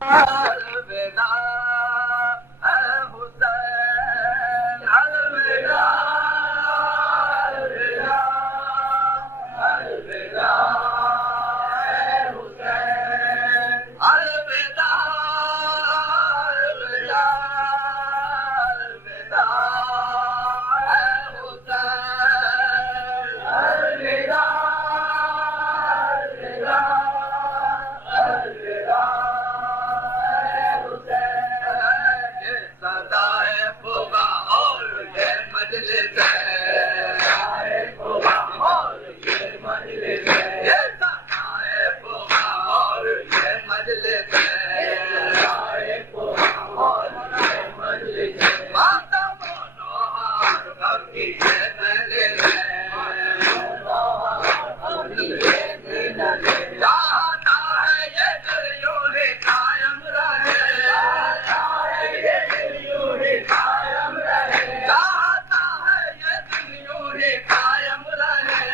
अलविदा हुसैन अलविदा अलविदा अलविदा हुसैन अलविदा अलविदा अलविदा हुसैन अलविदा अलविदा मजलिस है और ये मजलिस है ये और ये मजलिस है और ये मजलिस है माता मनोहर भक्ति के महलिस है चाहता है ये दिल यूं ही कायम रहे ये दिल यूं ही कायम रहे कायम रहे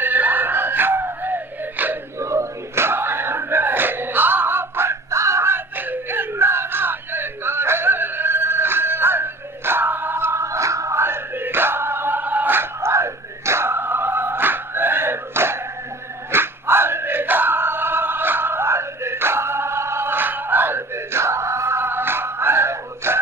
पड़ता है दिल के नारा ये करे अलविदा अलविदा अलविदा अलविदा अलविदा अलविदा